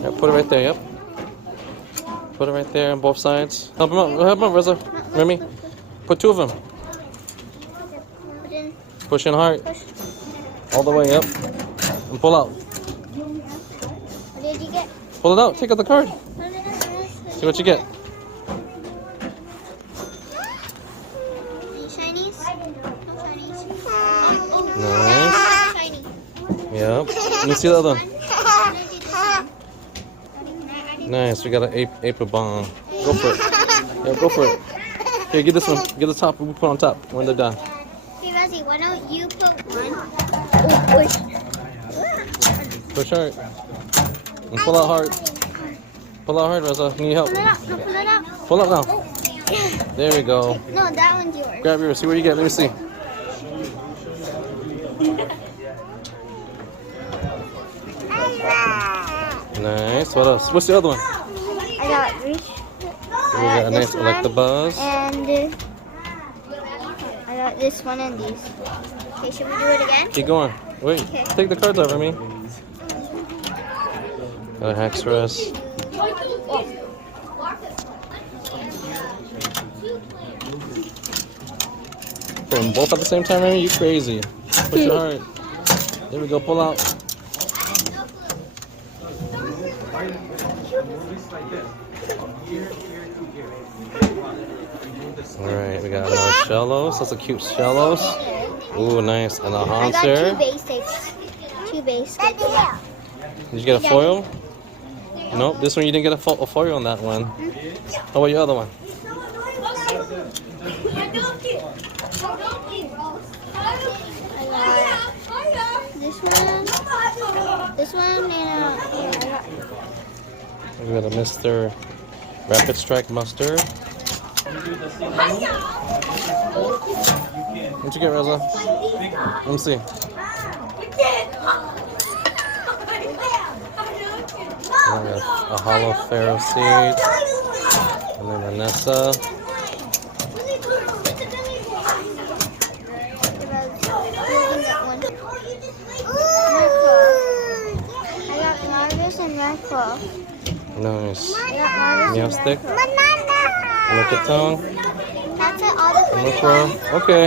Yeah, put it right there. Yep. Put it right there on both sides. Help him out. Help him out, Reza. Remy. Put two of them. Put in. Push in hard. Push. All the way up. And pull out. What did you get? Pull it out. Take out the card. See what you get. Any shinies? No shinies. Nice. Shiny. Yep. Let me see the other one. Nice. We got an April bomb. Go for it. Yeah, go for it. Here, get this one. Get the top. We put on top when they're done. Hey, Rosie, why don't you put one? Oh, push. Push hard. And pull out hard. Pull out hard, Rosa. Need help. Pull it out. No, pull it out. Pull out now. There we go. No, that one's yours. Grab yours. See what you get. Let me see. Nice. What else? What's the other one? I got reach. We got a nice Electabuzz. And I got this one and these. Okay, should we do it again? Keep going. Wait. Okay. Take the cards over me. Got a Hexpress. Put them both at the same time, Remy? You crazy. Push it hard. There we go. Pull out. Alright, we got another Shellos. That's a cute Shellos. Ooh, nice. And a I got Haunter. two basics. Two basics. Did you get a foil? Nope, this one you didn't get a foil on that one. How about your other one? This one, and We got a Mr. Rapid Strike Mustard. What'd you get, Rosa? Let me see. And then a hollow Pharaoh Seed. And then Vanessa. I got Marvis and Merkle. Nice. I got Marvis Meow and stick. Merkle. Look at tongue. That's it, all the Okay.